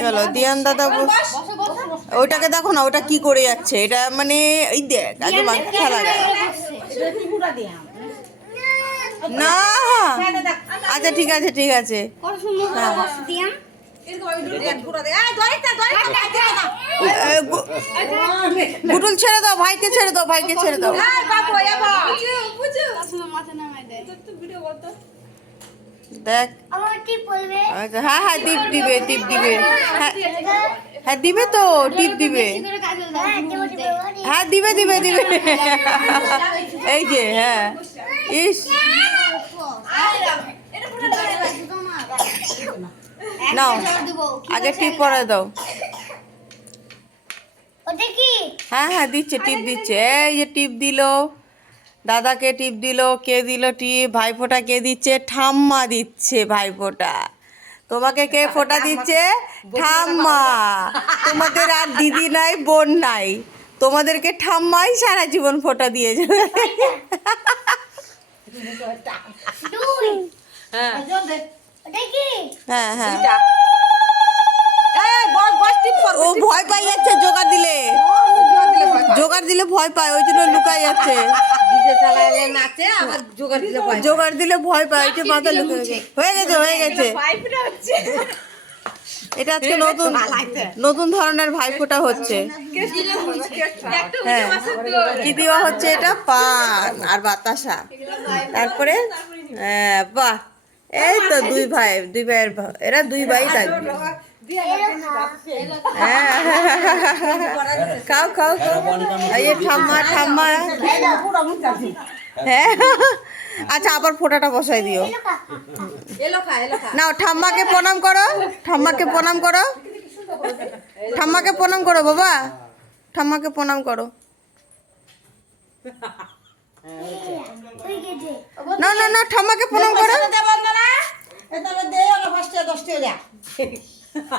চলো দিয়ান দাদা ওইটাকে দেখো না, ওটা কি করে যাচ্ছে, এটা মানে এই দেখ আগে খেলা না। আচ্ছা ঠিক আছে ঠিক আছে, গুটুল ছেড়ে দাও, ভাইকে ছেড়ে দাও, ভাইকে ছেড়ে দাও। দেখ হ্যাঁ হ্যাঁ টিপ দিবে, টিপ দিবে, হ্যাঁ দিবে তো, টিপ দিবে, হ্যাঁ দিবে দিবে দিবে। এই যে হ্যাঁ, ইস নাও আগে টিপ পরে দাও। হ্যাঁ হ্যাঁ দিচ্ছে, টিপ দিচ্ছে, এই যে টিপ দিল, দাদাকে টিপ দিল, কে দিল টিপ, ভাইফোঁটা কে দিচ্ছে, ঠাম্মা দিচ্ছে ভাইফোঁটা। তোমাকে কে ফোঁটা দিচ্ছে? ঠাম্মা। তোমাদের আর দিদি নাই, বোন নাই, তোমাদেরকে ঠাম্মাই সারা জীবন ফোঁটা দিয়ে যাবে। হ্যাঁ হ্যাঁ ও ভয় পাই যাচ্ছে, জোগাড় দিলে, জোগাড় দিলে ভয় পায়, ওই জন্য লুকাই যাচ্ছে। জোগাড় দিলে ভয় পায়, ওই যে মাথা লুকিয়ে হয়ে গেছে, হয়ে গেছে। এটা আজকে নতুন নতুন ধরনের ভাইফোঁটা হচ্ছে। হ্যাঁ কি দেওয়া হচ্ছে? এটা পান আর বাতাসা, তারপরে বাহ, এই তো দুই ভাই, দুই ভাইয়ের এরা দুই ভাই থাকবে। খাও খাও খাও, এই ঠাম্মা ঠাম্মা। হ্যাঁ আচ্ছা আবার ফোঁটাটা বসাই দিও। নাও ঠাম্মাকে প্রণাম করো, ঠাম্মাকে প্রণাম করো, ঠাম্মাকে প্রণাম করো বাবা, ঠাম্মাকে প্রণাম করো। না না না ঠাম্মাকে প্রণাম করো।